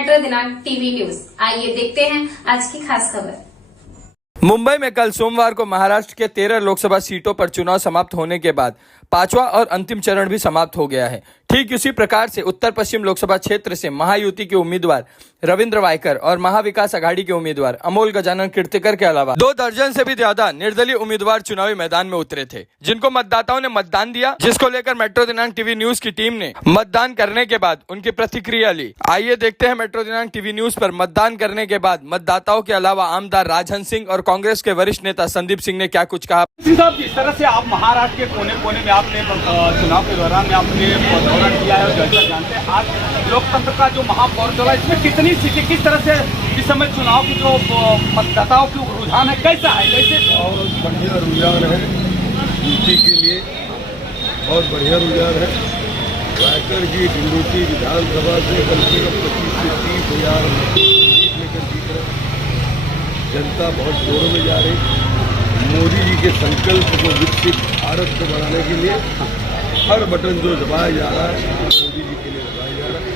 Metro दिनांक TV news. आइए देखते हैं आज की खास खबर। मुंबई में कल सोमवार को महाराष्ट्र के 13 लोकसभा सीटों पर चुनाव समाप्त होने के बाद पांचवा और अंतिम चरण भी समाप्त हो गया है। ठीक इसी प्रकार से उत्तर पश्चिम लोकसभा क्षेत्र से महायुति के उम्मीदवार रविंद्र वायकर और महाविकास आघाड़ी के उम्मीदवार अमोल गजानन कीर्तिकर के अलावा 2 दर्जन से भी ज्यादा निर्दलीय उम्मीदवार चुनावी मैदान में उतरे थे, जिनको मतदाताओं ने मतदान दिया, जिसको लेकर मेट्रो दिनांक टीवी न्यूज की टीम ने मतदान करने के बाद उनकी प्रतिक्रिया ली। आइए देखते हैं मेट्रो दिनांक टीवी न्यूज पर मतदान करने के बाद मतदाताओं के अलावा आमदार राजहंस सिंह और कांग्रेस के वरिष्ठ नेता संदीप सिंह ने क्या कुछ कहा। साहब, जिस तरह से आप महाराष्ट्र के कोने कोने में आपने चुनाव के दौरान में आपने दौरा किया है और जैसा जानते हैं आज लोकतंत्र का जो महापौर चला, इसमें कितनी सीटें, किस तरह से इस समय चुनाव की जो मतदाताओं की रुझान है कैसा है? कैसे बहुत बढ़िया रुझान है यूपी के लिए, बहुत बढ़िया रुझान है। वायकर की डिंडोटी विधानसभा से कम 25 से 30 हजार सीट लेकर जीत रहे। जनता बहुत जोरों में जा रही। मोदी जी के संकल्प को विकसित भारत को बढ़ाने के लिए हर बटन जो दबाया जा रहा है मोदी जी के लिए दबाया जा रहा है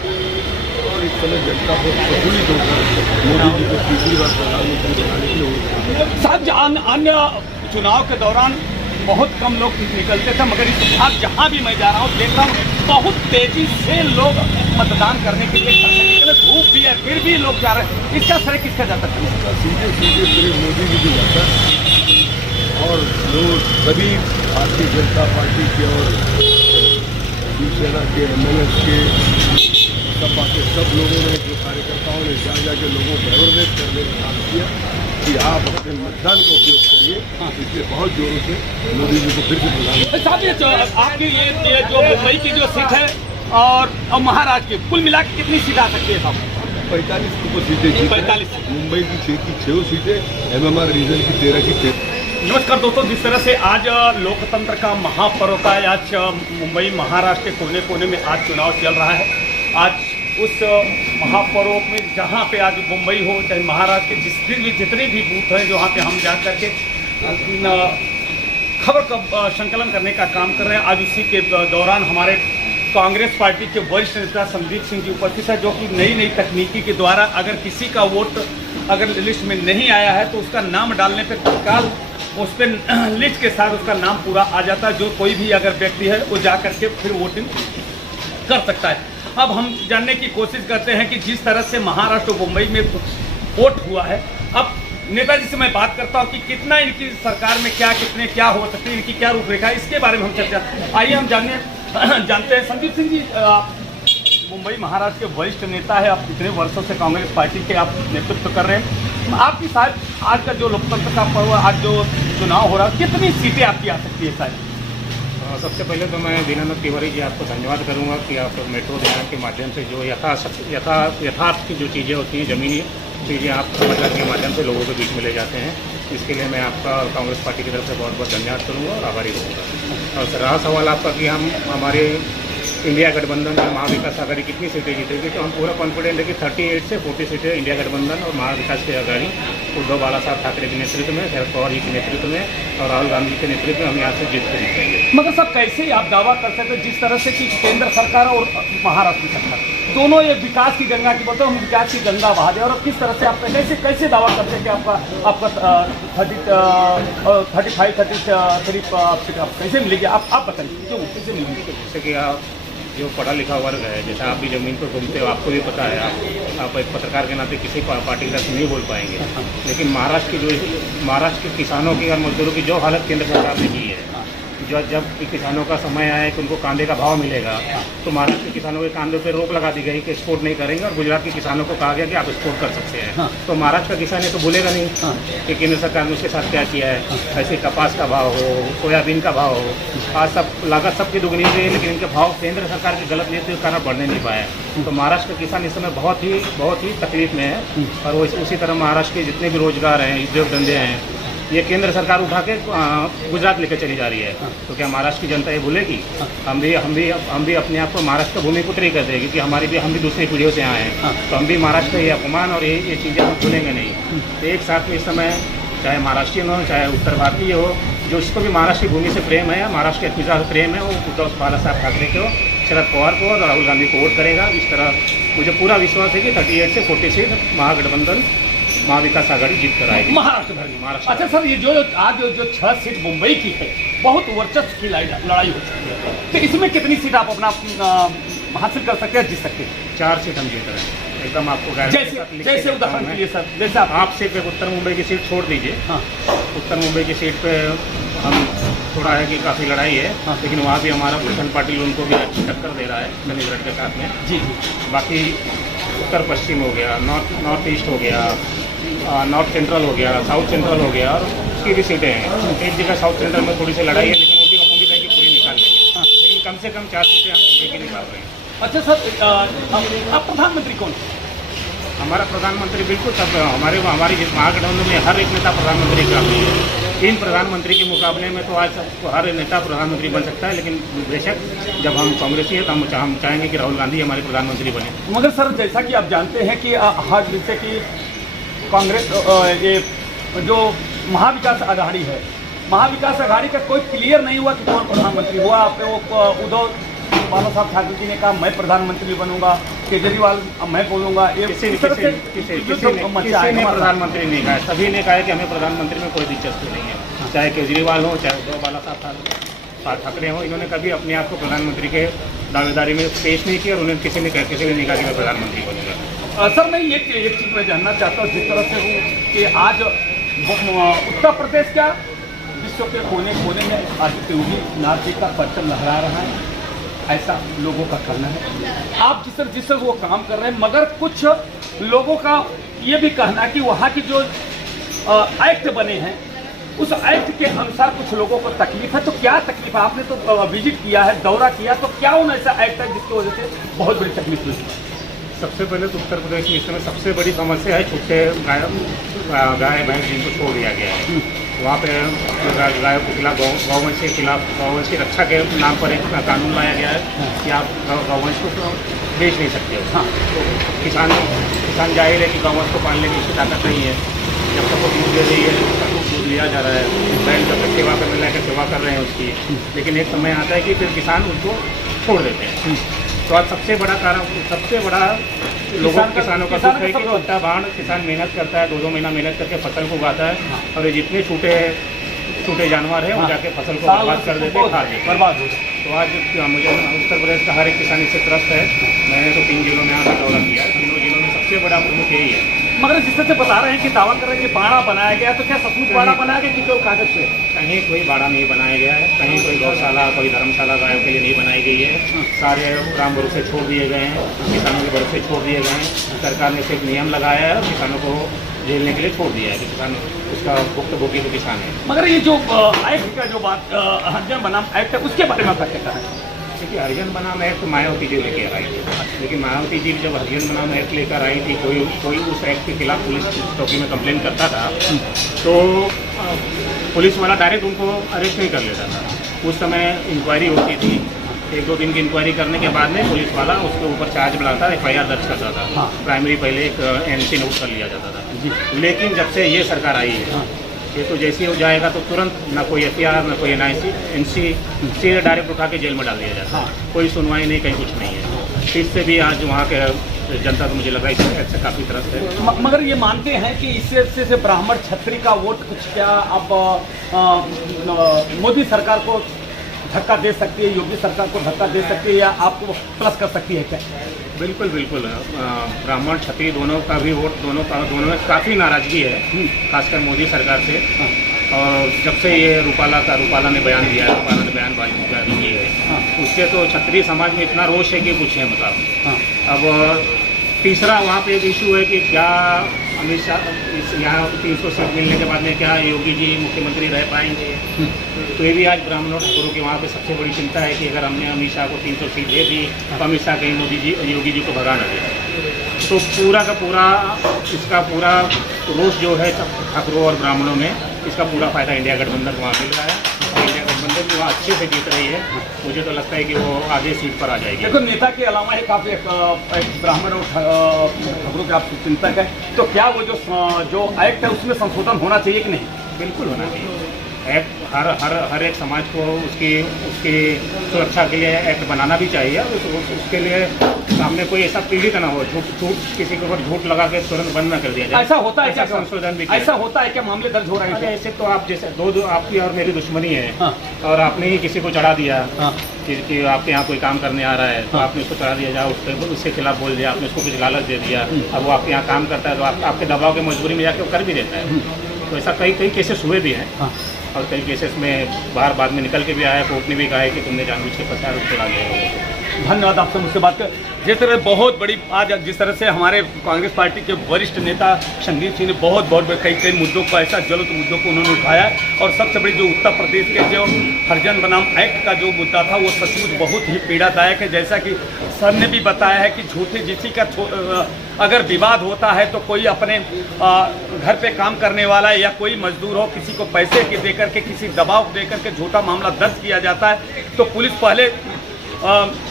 और इस समय जनता बहुत प्रफुल्लित होकर मोदी जी को तीसरी बार प्रधानमंत्री बनाने के लिए। साहब, अन्य चुनाव के दौरान बहुत कम लोग निकलते थे, मगर इस बार जहाँ भी मैं जा रहा हूँ देख रहा हूँ बहुत तेजी से लोग मतदान करने के लिए निकले। धूप भी है फिर भी लोग जा रहे हैं। इसका श्रेय किसका जाता है? सीधे सीधे श्रेय मोदी जी को जाता है और लोग सभी भारतीय जनता पार्टी के और शिवसेना के MLS के सपा के सब लोगों ने, जो कार्यकर्ताओं ने जा जाके लोगों को अवेयरनेस करने का काम किया कि आप अपने मतदान का उपयोग करिए। इसलिए बहुत जोरों से मोदी जी को फिर से प्रधानमंत्री। साहब, ये आपकी ये जो मुंबई की जो सीट है और महाराष्ट्र की कुल मिला के कितनी सीट आ सकती है साहब? 45 सीटें। 45। मुंबई की 6 सीटें, MMR रीजन की 13 की 13। नमस्कार दोस्तों, जिस तरह से आज लोकतंत्र का महापर्व का आज मुंबई महाराष्ट्र के कोने कोने में आज चुनाव चल रहा है। आज उस महापर्व में जहाँ पे आज मुंबई हो चाहे महाराष्ट्र के जितने भी बूथ हैं जहाँ पे हम जा करके खबर का संकलन करने का काम कर रहे हैं। आज उसी के दौरान हमारे कांग्रेस पार्टी के वरिष्ठ नेता संदीप सिंह जी उपस्थित है, जो कि नई तकनीकी के द्वारा अगर किसी का वोट अगर लिस्ट में नहीं आया है तो उसका नाम डालने पर तत्काल उस पर लिस्ट के साथ उसका नाम पूरा आ जाता है। जो कोई भी अगर व्यक्ति है वो जा करके फिर वोटिंग कर सकता है। अब हम जानने की कोशिश करते हैं कि जिस तरह से महाराष्ट्र मुंबई में वोट हुआ है, अब नेताजी से मैं बात करता हूं कि कितना इनकी सरकार में कितने क्या हो सकते हैं, इनकी क्या रूपरेखा है, इसके बारे में हम चर्चा। आइए हम जानते हैं। संदीप सिंह जी, आप मुंबई महाराष्ट्र के वरिष्ठ नेता है, आप इतने वर्षों से कांग्रेस पार्टी के आप नेतृत्व कर रहे हैं। आपकी शायद आज का जो लोकतंत्र का पर्व, आज जो चुनाव हो रहा है, कितनी सीटें आपकी आ सकती है शायद? सबसे पहले तो मैं दीनानाथ तिवारी जी आपको धन्यवाद करूंगा कि आप मेट्रो दिनांक के माध्यम से जो यथार्थ की जो चीज़ें होती हैं, ज़मीनी चीज़ें आप समाचार के माध्यम से लोगों के बीच में ले जाते हैं। इसके लिए मैं आपका और कांग्रेस पार्टी की तरफ से बहुत बहुत धन्यवाद करूंगा और आभारी रहूँगा। और रहा सवाल आपका कि हम हमारे इंडिया गठबंधन और महाविकास आघाड़ी कितनी सीटें जीतेगी, तो हम पूरा कॉन्फिडेंट है कि 38 से 40 सीटें इंडिया गठबंधन और महाविकास की आघाड़ी उद्धव बाला साहब ठाकरे के नेतृत्व में, शरद पवार जी के नेतृत्व में और राहुल गांधी के नेतृत्व में हम यहाँ से जीत कर जीतेंगे। मगर सब कैसे आप दावा कर सकते हैं जिस तरह से कि केंद्र सरकार और महाराष्ट्र सरकार दोनों ये विकास की गंगा की बोलते हैं, हम विकास की गंगा बहा दें, और किस तरह से आप कैसे दावा करते हैं कि आपका 35 कैसे मिलेगी? आप बताइए क्यों कैसे मिलेगी? जैसे कि आप जो पढ़ा लिखा वर्ग है, जैसे आप भी ज़मीन पर घूमते हो, आपको भी पता है, आप एक पत्रकार के नाते किसी पार्टी के साथ नहीं बोल पाएंगे, लेकिन महाराष्ट्र के किसानों की और मजदूरों की जो हालत केंद्र सरकार ने की है, जब किसानों का समय आया कि उनको कांदे का भाव मिलेगा, तो महाराष्ट्र के किसानों के कांदों पर रोक लगा दी गई कि एक्सपोर्ट नहीं करेंगे, और गुजरात के किसानों को कहा गया कि आप एक्सपोर्ट कर सकते हैं। तो महाराष्ट्र का किसान ये तो भूलेगा नहीं कि केंद्र सरकार ने उसके साथ क्या किया है। ऐसे कपास का भाव हो, सोयाबीन का भाव हो, आज सब लागत सबकी दुगनी हुई है, लेकिन इनके भाव केंद्र सरकार की गलत नीति के कारण बढ़ने नहीं पाया। तो महाराष्ट्र के किसान इस समय बहुत ही तकलीफ में है। और उसी तरह महाराष्ट्र के जितने भी रोजगार हैं, उद्योग धंधे हैं, ये केंद्र सरकार उठा के गुजरात लेकर चली जा रही है। तो क्या महाराष्ट्र की जनता ये भूलेगी? हम भी अपने आप को महाराष्ट्र का भूमिपुत्र ही कर देगी कि हम भी दूसरी पीढ़ियों से आए हैं। तो हम भी महाराष्ट्र का ये अपमान और ये चीज़ें हम भूलेंगे नहीं। तो एक साथ में इस समय चाहे महाराष्ट्रीयन हो चाहे उत्तर भारतीय हो, जो इसको भी महाराष्ट्र की भूमि से प्रेम है, महाराष्ट्र के अस्मिता से प्रेम है, वो उद्धव बाला साहब ठाकरे को, शरद पवार को और राहुल गांधी को वोट करेगा। इस तरह मुझे पूरा विश्वास है कि 38 से 40 सीट महागठबंधन महाविकास आघाड़ी जीत कर आएगी महाराष्ट्र भर में। महाराष्ट्र। अच्छा सर, ये जो आज जो 6 सीट मुंबई की है, बहुत वर्चस्व की लड़ाई हो सकती है, तो इसमें कितनी सीट आप अपना हासिल कर सकते हैं, जीत सकते हैं? 4 सीट हम जीत रहे हैं एकदम, आपको गारंटी के साथ लिख के जैसे देता हूं उदाहरण मैं। के लिए सर, जैसे आप सिर्फ एक उत्तर मुंबई की सीट छोड़ दीजिए। हाँ उत्तर मुंबई की सीट पे हम थोड़ा है कि काफ़ी लड़ाई है, हाँ। लेकिन वहाँ भी हमारा भूषण पाटिल उनको भी अच्छी टक्कर दे रहा है छत्तीसगढ़ के साथ में। जी जी। बाकी उत्तर पश्चिम हो गया, नॉर्थ ईस्ट हो गया, नॉर्थ सेंट्रल हो गया, साउथ सेंट्रल हो गया, और उसकी भी सीटें हैं। एक जगह साउथ सेंट्रल में थोड़ी सी लड़ाई है, लेकिन वो भी उम्मीद है कि पूरी निकाल लेंगे। हाँ। लेकिन कम से कम 4 सीटें हम मुंबई की निकाल रहे हैं। अच्छा सर, आप प्रधानमंत्री कौन? हमारा प्रधानमंत्री बिल्कुल सब हमारी महागठबंधन में हर एक नेता प्रधानमंत्री का भी है। 3 प्रधानमंत्री के मुकाबले में तो आज हर नेता प्रधानमंत्री बन सकता है, लेकिन बेशक जब हम कांग्रेसी है तो हम चाहेंगे कि राहुल गांधी हमारे प्रधानमंत्री बने। मगर सर, जैसा कि आप जानते हैं कि हर जैसे कि कांग्रेस ये जो महाविकास आघाड़ी है, महाविकास आघाड़ी का कोई क्लियर नहीं हुआ कि कौन प्रधानमंत्री हुआ। आपने वो उद्धव बाला साहब ठाकरे जी ने कहा मैं प्रधानमंत्री बनूंगा, केजरीवाल मैं बोलूंगा, ये किसी इस तरह से मचा है। ने प्रधानमंत्री नहीं कहा, सभी ने कहा कि हमें प्रधानमंत्री में कोई दिलचस्पी नहीं है। चाहे केजरीवाल हो, चाहे उद्धव बाला साहब ठाकरे हो, इन्होंने कभी अपने आप को प्रधानमंत्री के दावेदारी में पेश नहीं किया, और उन्हें किसी ने नहीं कहा कि मैं प्रधानमंत्री बनूंगा। सर, मैं एक चीज़ मैं जानना चाहता हूँ, जिस तरह से हूँ कि आज उत्तर प्रदेश क्या विश्व के कोने कोने में आदित्य योगी नाथ जी का परचम लहरा रहा है, ऐसा लोगों का कहना है। आप जिस तरह वो काम कर रहे हैं, मगर कुछ लोगों का ये भी कहना है कि वहाँ की जो एक्ट बने हैं, उस एक्ट के अनुसार कुछ लोगों को तकलीफ है। तो क्या तकलीफ है? आपने तो विजिट किया है, दौरा किया, तो क्या उन ऐसा एक्ट है जिसकी वजह से बहुत बड़ी तकलीफ हुई? सबसे पहले तो उत्तर प्रदेश में इस समय सबसे बड़ी समस्या है छुट्टे गाय भैंस जिनको छोड़ दिया गया है। वहाँ पे गायों के खिलाफ गौवंश के खिलाफ गौवंश की रक्षा के नाम पर एक कानून लाया गया है कि आप गौवंश को बेच नहीं सकते हो। हाँ। तो किसान जाहिर है कि गौवंश को पालने की इसकी ताकत नहीं है। जब तक वो दूध दे रही है तब तक दूध लिया जा रहा है, बैल जब तक सेवा करने लायक सेवा कर रहे हैं उसकी, लेकिन एक समय आता है कि फिर किसान उसको छोड़ देते हैं। तो आज सबसे बड़ा किसानों का दुख है कि उल्टा बाढ़ किसान मेहनत करता है, 2-2 महीना मेहनत करके फसल को उगाता है, और ये जितने छूटे जानवर हैं वो जाके फसल को बर्बाद कर देते हैं, खा लेते हैं, बर्बाद हो। तो आज मुझे उत्तर प्रदेश का हर एक किसान इससे त्रस्त है। मैंने तो 3 जिलों में यहाँ का दौरा किया, तीनों जिलों में सबसे बड़ा प्रमुख यही है। मगर जिस तरह से बता रहे हैं कि दावा कर रहे हैं कि बाड़ा बनाया गया, तो क्या सचमुच बाड़ा बनाया गया कि केवल कागज पे? कहीं कोई बाड़ा नहीं बनाया गया है, कहीं कोई गौशाला, कोई धर्मशाला गायों के लिए नहीं बनाई गई है। सारे राम भरोसे छोड़ दिए गए हैं, किसानों के भरोसे छोड़ दिए गए हैं। सरकार ने सिर्फ नियम लगाया है और किसानों को झेलने के लिए छोड़ दिया है कि किसान उसका भुक्तभोगी तो किसान है। मगर ये जो एक्ट का जो बात हरिजन बनाम एक्ट है, उसके बारे में आपका क्या कहना है? देखिए, हरिजन बनाम एक्ट मायावती जी लेकर आई थी, लेकिन मायावती जी जब हरिजन बनाम एक्ट लेकर आई थी, कोई उस एक्ट के खिलाफ पुलिस चौकी में कंप्लेन करता था तो पुलिस वाला डायरेक्ट उनको अरेस्ट नहीं कर लेता था। उस समय इंक्वायरी होती थी, 1-2 दिन की इंक्वायरी करने के बाद में पुलिस वाला उसके ऊपर चार्ज बनाता, FIR दर्ज करता था। हाँ। प्राइमरी पहले एक NC नोट कर लिया जाता था। लेकिन जब से ये सरकार आई है, ये तो जैसे ही हो जाएगा तो तुरंत ना कोई FIR ना कोई NC सीधे डायरेक्ट उठा के जेल में डाल दिया जाता है। कोई सुनवाई नहीं, कहीं कुछ नहीं है। इससे भी आज वहाँ के जनता तो मुझे लगा इससे काफ़ी त्रस्त है। मगर ये मानते हैं कि इससे से ब्राह्मण छत्री का वोट कुछ क्या अब मोदी सरकार को धक्का दे सकती है, योगी सरकार को धक्का दे सकती है, या आपको प्लस कर सकती है क्या? बिल्कुल ब्राह्मण क्षत्रिय दोनों का भी वोट, दोनों में काफ़ी नाराजगी है, खासकर मोदी सरकार से। और जब से ये रूपाला ने बयान दिया है, रूपाला ने बयानबाजी की है, उससे तो क्षत्रिय समाज में इतना रोष है कि पूछे मतलब। अब तीसरा वहाँ पे एक इशू है कि क्या अमित शाह यहाँ 300 सीट मिलने के बाद में क्या योगी जी मुख्यमंत्री रह पाएंगे? तो ये भी आज ब्राह्मणों ठाकुरों की वहाँ पे सबसे बड़ी चिंता है कि अगर हमने अमित शाह को 300 सीट दे दी तो अमित शाह कहीं योगी जी को भगा न दे। तो पूरा का पूरा इसका पूरा रोष जो है ठाकुरों और ब्राह्मणों में, इसका पूरा फायदा इंडिया गठबंधन को वहाँ मिल रहा है। इंडिया गठबंधन भी वहाँ अच्छे से जीत रही है। मुझे तो लगता है कि वो आगे सीट पर आ जाएगी। देखो, नेता के अलावा ही काफ़ी ब्राह्मण और ठाकुरों के आप चिंतक है, तो क्या वो जो एक्ट है उसमें संशोधन होना चाहिए कि नहीं? बिल्कुल होना चाहिए। एक्ट हर एक समाज को उसकी सुरक्षा के लिए एक्ट बनाना भी चाहिए, और उसके लिए सामने कोई ऐसा पीड़ित ना हो, झूठ किसी के ऊपर झूठ लगा के तुरंत बंद ना कर दिया जाए। ऐसा होता है क्या? संशोधन भी किया। ऐसा होता है क्या? मामले दर्ज हो रहे हैं? ऐसे तो आप जैसे दो आपकी और मेरी दुश्मनी है, हाँ। और आपने ही किसी को चढ़ा दिया, हाँ। कि आपके यहाँ कोई काम करने आ रहा है, तो आपने उसको चढ़ा दिया, जाओ उसके खिलाफ बोल दिया, आपने उसको कुछ लालच दे दिया, अब वो आपके यहाँ काम करता है तो आपके दबाव के मजबूरी में जाके वो कर भी देता है। तो ऐसा कई केसेस हुए भी हैं, और कई केसेस में बाहर बाद में निकल के भी आया, कोर्ट ने भी कहा है कि तुमने जानबूझ के फंसा चढ़ा दिया। धन्यवाद आपसे मुझसे बात कर। जिस तरह बहुत बड़ी आज जिस तरह से हमारे कांग्रेस पार्टी के वरिष्ठ नेता संदीप सिंह ने बहुत कई मुद्दों को, ऐसा ज्वलंत मुद्दों को उन्होंने उठाया, और सबसे बड़ी जो उत्तर प्रदेश के जो हरिजन बनाम एक्ट का जो मुद्दा था वो सचमुच बहुत ही पीड़ादायक है। जैसा कि सर ने भी बताया है कि झूठी जिसी का अगर विवाद होता है तो कोई अपने घर पे काम करने वाला या कोई मजदूर हो, किसी को पैसे के देकर के, किसी दबाव देकर के झूठा मामला दर्ज किया जाता है तो पुलिस पहले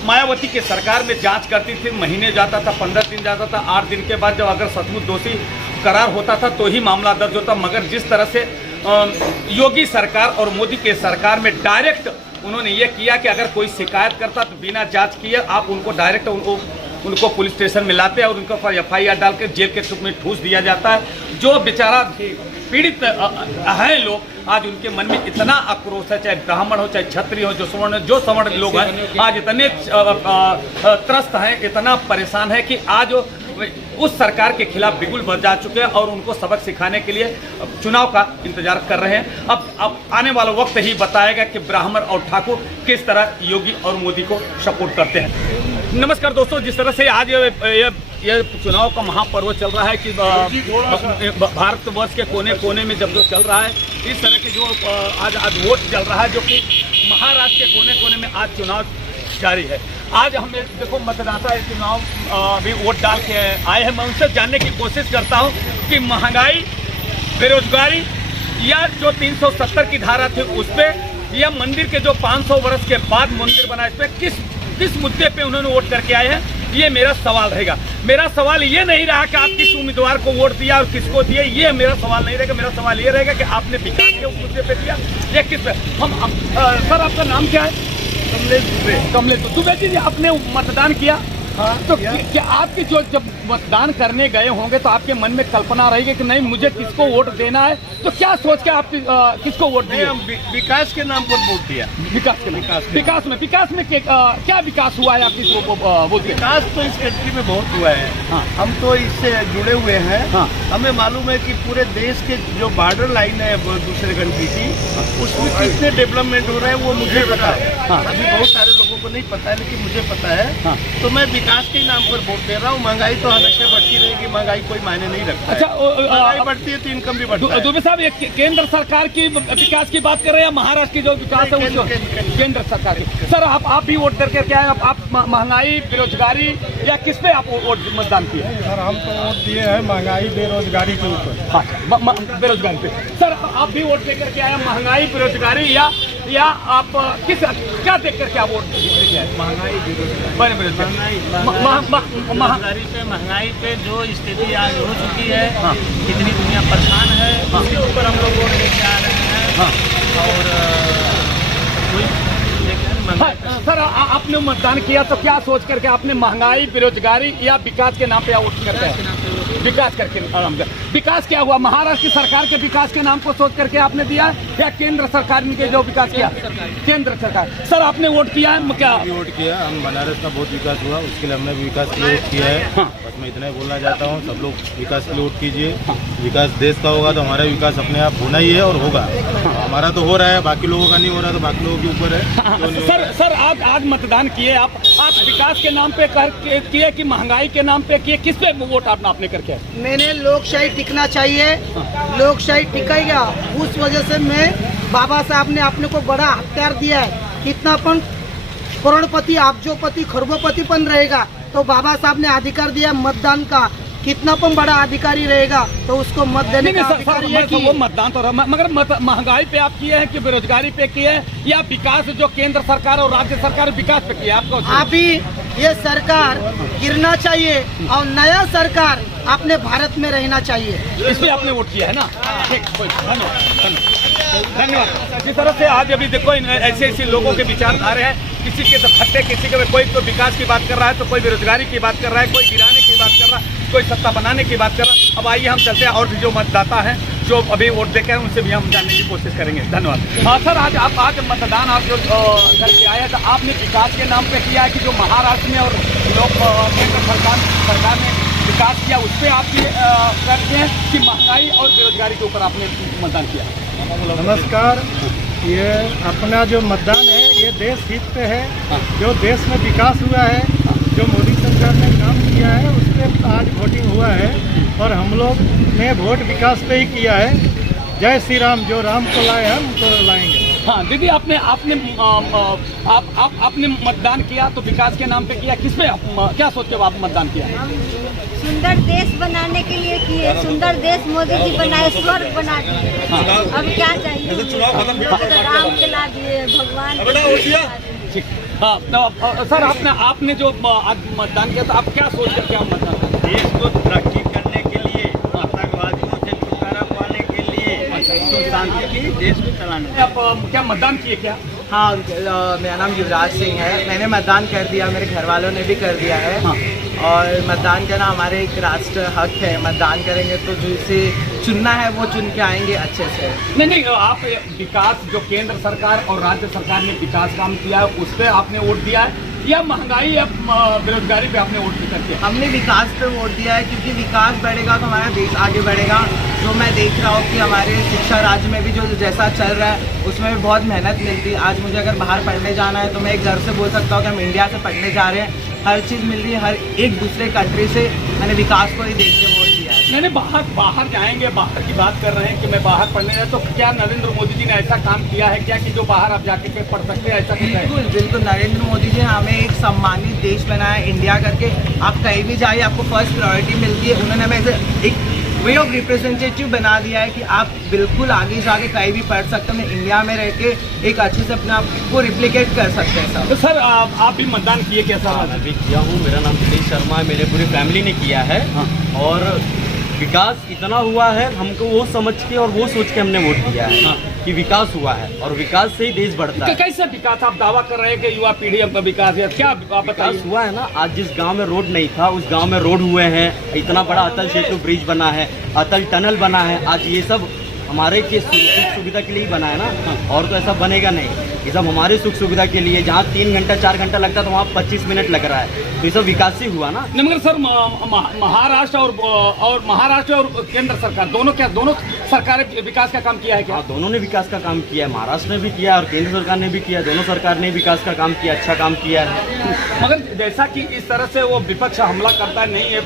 मायावती के सरकार में जांच करती थी, महीने जाता था, 15 दिन जाता था, 8 दिन के बाद जब अगर सचमुच दोषी करार होता था तो ही मामला दर्ज होता। मगर जिस तरह से योगी सरकार और मोदी के सरकार में डायरेक्ट उन्होंने ये किया कि अगर कोई शिकायत करता तो बिना जांच किए आप उनको डायरेक्ट उनको पुलिस स्टेशन में लाते हैं और उनके ऊपर FIR डाल के जेल के चुप में ठूस दिया जाता है। जो बेचारा पीड़ित हैं लोग, आज उनके मन में इतना आक्रोश है, चाहे ब्राह्मण हो, चाहे क्षत्रिय हो, जो सवर्ण लोग हैं, आज इतने त्रस्त हैं, इतना परेशान है कि आज उस सरकार के खिलाफ बिगुल बजा चुके हैं और उनको सबक सिखाने के लिए चुनाव का इंतजार कर रहे हैं। अब आने वाला वक्त ही बताएगा कि ब्राह्मण और ठाकुर किस तरह योगी और मोदी को सपोर्ट करते हैं। नमस्कार दोस्तों, जिस तरह से आज ये चुनाव का महापर्व चल रहा है कि भारतवर्ष के कोने कोने में जब जो चल रहा है, इस तरह के जो आज वोट चल रहा है, जो कि महाराष्ट्र के कोने कोने में आज चुनाव जारी है। आज हम देखो मतदाता इस चुनाव भी वोट डाल के आए हैं। मैं उनसे जानने की कोशिश करता हूं कि महंगाई, बेरोजगारी या जो 370 की धारा थी उस पर, या मंदिर के जो 500 वर्ष के बाद मंदिर बना, इस पर किस मुद्दे पे उन्होंने वोट करके आए हैं, ये मेरा सवाल रहेगा। मेरा सवाल ये नहीं रहा कि आप किस उम्मीदवार को वोट दिया और किसको दिए, ये मेरा सवाल नहीं रहेगा। मेरा सवाल ये रहेगा कि आपने विकास के मुद्दे पे दिया या किस पे। सर, आपका नाम क्या है? कमलेश दुबे जी, आपने मतदान किया? हाँ, तो क्या आपकी जब मतदान करने गए होंगे तो आपके मन में कल्पना रहेगी कि नहीं मुझे किसको वोट देना है, तो क्या सोच के आप किसको वोट दिए? विकास के नाम पर वोट दिया। विकास में क्या विकास हुआ है आपकी वो? विकास तो इस कंट्री में बहुत हुआ है। हाँ। हम तो इससे जुड़े हुए हैं। हाँ। हमें मालूम है कि पूरे देश के जो बॉर्डर लाइन है दूसरे कंट्री की, उसमें कितने डेवलपमेंट हो रहे हैं वो मुझे पता है। हाँ। अभी बहुत सारे लोगों को नहीं पता है, लेकिन मुझे पता है। हाँ। तो मैं विकास के नाम पर वोट दे रहा हूँ। महंगाई तो हमेशा बढ़ती रहेगी, महंगाई कोई मायने नहीं रखता। अच्छा, महंगाई बढ़ती है तो इनकम भी बढ़ता है। दुबे साहब, ये केंद्र सरकार की विकास की बात कर रहे हैं, महाराष्ट्र की जो विकास है उसको? केंद्र सरकार की। सर, आप भी वोट करके क्या है, आप महंगाई, बेरोजगारी या किस पे आप वोट मतदान किए? सर, हम तो वोट दिए हैं महंगाई, बेरोजगारी के ऊपर। हाँ, बेरोजगारी पे। सर, आप भी वोट देकर के आए महंगाई, बेरोजगारी या आप क्या देख करके आप वोट देके आए? महंगाई पे जो स्थिति आज हो चुकी है, हाँ। कितनी दुनिया परेशान है, हाँ। उसके ऊपर हम लोग वोट देके आ रहे हैं। हाँ। और सर, आपने मतदान किया तो क्या सोच करके आपने महंगाई, बेरोजगारी या विकास के नाम पे वोट करते हैं? विकास करके। विकास क्या हुआ? महाराष्ट्र की सरकार के विकास के नाम को सोच करके आपने दिया या केंद्र सरकार ने जो विकास किया? केंद्र सरकार। सर, आपने वोट किया है क्या? वोट किया। हम बनारस का बहुत विकास हुआ, उसके लिए हमने विकास के लिए वोट किया है। हाँ। बस मैं इतना ही बोलना चाहता हूँ, सब लोग विकास के लिए वोट कीजिए। हाँ। विकास देश का होगा तो हमारा विकास अपने आप होना ही है और होगा। हाँ। हमारा तो हो रहा है, बाकी लोगों का नहीं हो रहा तो बाकी लोगों के ऊपर है। सर, आज मतदान किए आप विकास के नाम पे किए कि महंगाई के नाम पे किए? किस पे वोट आपने करके? मैंने लोकशाही टिकना चाहिए, लोकशाही टिकेगा, उस वजह से मैं बाबा साहब ने अपने को बड़ा हथियार दिया है। कितनापन करोड़पति, अब्जोपति, खरबोपतिपन रहेगा तो बाबा साहब ने अधिकार दिया मतदान का। कितनापन बड़ा अधिकारी रहेगा तो उसको मत देने का अधिकार है कि वो मतदान तो रहा। मगर महंगाई पे आप किए हैं कि बेरोजगारी पे किए हैं या विकास जो केंद्र सरकार और राज्य सरकार विकास पे किया? आपको अभी ये सरकार गिरना चाहिए और नया सरकार अपने भारत में रहना चाहिए। इसलिए आपने वोट किया है ना? ठीक, धन्यवाद। जिस तरह से आज अभी देखो ऐसे लोगों के विचारधारे हैं किसी के तो खट्टे, किसी के कोई तो विकास की बात कर रहा है, तो कोई बेरोजगारी की बात कर रहा है, कोई गिराने की बात कर रहा है, कोई सत्ता बनाने की बात कर रहा है। अब आइए हम चलते हैं और भी जो मतदाता हैं जो अभी वोट देकर उनसे भी हम जानने की कोशिश करेंगे। धन्यवाद। हाँ सर, आज मतदान आप जो करके आए हैं, तो आपने विकास के नाम पे किया है कि जो महाराष्ट्र में और लोग केंद्र सरकार ने विकास किया उस पर आप ये करते हैं कि महंगाई और बेरोजगारी के ऊपर आपने मतदान किया? नमस्कार। ये अपना जो मतदान है ये देश हित पे है। जो देश में विकास हुआ है, जो मोदी सरकार ने काम किया है उस पर आज वोटिंग हुआ है और हम लोग ने वोट विकास पे ही किया है। जय श्री राम, जो राम को लाए हम उनको लाएंगे। हाँ दीदी, आपने मतदान किया तो विकास के नाम पे किया, किस पे क्या सोच के आप मतदान किया? हम सुंदर देश बनाने के लिए किए। सुंदर देश मोदी जी बनाए, स्वर्ग बना दिए। अब क्या चाहिए? राम खिला दिए, भगवान। हाँ तो, सर आपने जो आज मतदान किया तो आप क्या सोच करके आप मतदान किया? देश को तरक्की करने के लिए, आतंकवादियों से छुटकारा पाने के लिए, शांति की देश को चलाने। आप क्या मतदान किए क्या? हाँ, मेरा नाम युवराज सिंह है। मैंने मतदान कर दिया, मेरे घर वालों ने भी कर दिया है। हाँ। और मतदान करना हमारे एक राष्ट्र हक है। मतदान करेंगे तो जिसे चुनना है वो चुन के आएंगे अच्छे से। नहीं, आप विकास जो केंद्र सरकार और राज्य सरकार ने विकास काम किया है उस पर आपने वोट दिया है या महंगाई या बेरोजगारी पे आपने वोट करके? हमने विकास पे वोट दिया है क्योंकि विकास बढ़ेगा तो हमारा देश आगे बढ़ेगा। जो मैं देख रहा हूँ कि हमारे शिक्षा राज्य में भी जो जैसा चल रहा है उसमें भी बहुत मेहनत मिलती है। आज मुझे अगर बाहर पढ़ने जाना है तो मैं एक घर से बोल सकता हूँ कि हम इंडिया से पढ़ने जा रहे हैं। हर चीज़ मिल रही है, हर एक दूसरे कंट्री से। मैंने विकास को ही देख के वोट दिया है। नहीं, बाहर जाएंगे, बाहर की बात कर रहे हैं कि मैं बाहर पढ़ने जाए, तो क्या नरेंद्र मोदी जी ने ऐसा काम किया है क्या कि जो बाहर आप जाके पढ़ सकते हैं? ऐसा बिल्कुल। नरेंद्र मोदी जी हमें एक सम्मानित देश बनाया इंडिया करके। आप कहीं भी जाइए आपको फर्स्ट प्रायोरिटी मिलती है। उन्होंने हमें एक वे ऑफ रिप्रेजेंटेटिव बना दिया है कि आप बिल्कुल आगे जाके कहीं भी पढ़ सकते हैं। इंडिया में रह के एक अच्छे से अपने आप को रिप्लिकेट कर सकते हैं सर। तो सर आप भी मतदान किए क्या? सर मैं भी किया हूँ। मेरा नाम सतीश शर्मा है, मेरे पूरी फैमिली ने किया है। हाँ। और विकास इतना हुआ है, हमको वो समझ के और वो सोच के हमने वोट दिया है। हाँ। कि विकास हुआ है और विकास से ही देश बढ़ता है। कैसे विकास आप दावा कर रहे हैं कि युवा पीढ़ी का विकास है? क्या आप विकास हुआ है ना? आज जिस गांव में रोड नहीं था उस गांव में रोड हुए हैं। इतना बड़ा अटल सेतु ब्रिज बना है, अटल टनल बना है। आज ये सब हमारे के सुख सुविधा के लिए बना है ना, और तो ऐसा बनेगा नहीं। ये सब हमारे सुख सुविधा के लिए। जहाँ 3 घंटा 4 घंटा लगता तो वहाँ 25 मिनट लग रहा है। तो ये सब विकास ही हुआ ना। मगर सर महाराष्ट्र और केंद्र सरकार दोनों सरकारें विकास का काम किया है क्या? दोनों ने विकास का काम किया है। महाराष्ट्र ने भी किया और केंद्र सरकार ने भी किया। दोनों सरकार ने विकास का काम किया, अच्छा काम किया है। मगर जैसा कि इस तरह से वो विपक्ष हमला करता नहीं है,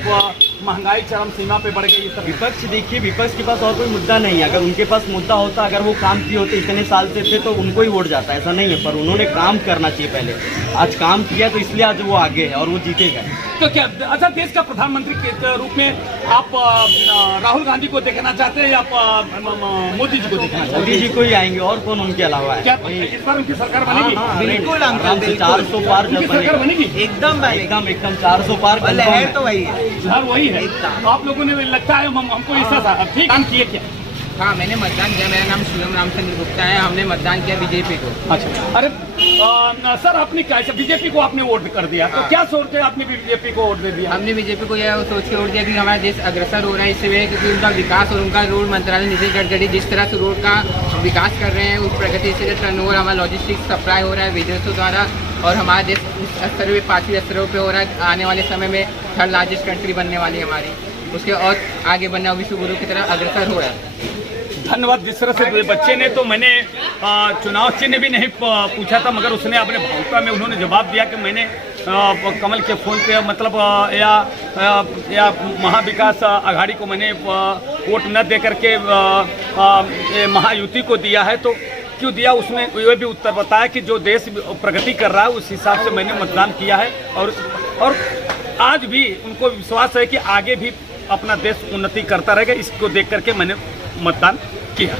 महंगाई चरम सीमा पे बढ़ गई। विपक्ष देखिए, विपक्ष के पास और कोई मुद्दा नहीं है। अगर उनके पास मुद्दा होता, अगर वो काम किए होते इतने साल से थे तो उनको ही वोट जाता, ऐसा नहीं है। पर उन्होंने काम करना चाहिए पहले। आज काम किया तो इसलिए आज वो आगे है और वो जीतेगा। तो क्या अच्छा, देश का प्रधानमंत्री के रूप में आप राहुल गांधी को देखना चाहते हैं या मोदी जी को देखना चाहते हैं? मोदी जी को ही आएंगे, और कौन उनके अलावा है? क्या इस बार उनकी सरकार बनेगी? बिल्कुल 400 पार सरकार बनेगी। एकदम 400 पार। लहर तो वही है, लहर वही है। आप लोगों ने लगता है हमको ऐसा ठीक काम किए क्या? हाँ, मैंने मतदान किया। मेरा नाम शिवम रामचंद्र गुप्ता है। हमने मतदान किया बीजेपी को। अच्छा, अरे सर आपने क्या बीजेपी को आपने वोट कर दिया? तो क्या सोच के आपने बीजेपी को वोट दे दिया? हमने बीजेपी को यह सोच के वोट दिया कि हमारा देश अग्रसर हो रहा है इससे क्योंकि उनका विकास और उनका रोड मंत्रालय नितिन गडकरी जिस तरह से रोड का विकास कर रहे हैं उस प्रगति से टर्नओवर हमारा लॉजिस्टिक्स सप्लाई हो रहा है विदेशों द्वारा, और हमारा देश उस स्तर पे 5वें स्तरों पे हो रहा है। आने वाले समय में 3rd लार्जेस्ट कंट्री बनने वाली हमारी, उसके और आगे बनना विश्व गुरु की तरह अग्रसर हो रहा है। धन्यवाद। जिस तरह से बच्चे ने, तो मैंने चुनाव चिन्ह भी नहीं पूछा था, मगर उसने अपने भावुकता में उन्होंने जवाब दिया कि मैंने कमल के फूल पे मतलब या महाविकास आघाड़ी को मैंने वोट न दे करके महायुति को दिया है। तो क्यों दिया, उसमें ये भी उत्तर बताया कि जो देश प्रगति कर रहा है उस हिसाब से मैंने मतदान किया है। और आज भी उनको विश्वास है कि आगे भी अपना देश उन्नति करता रहेगा। इसको देख करके मैंने मतदान किया।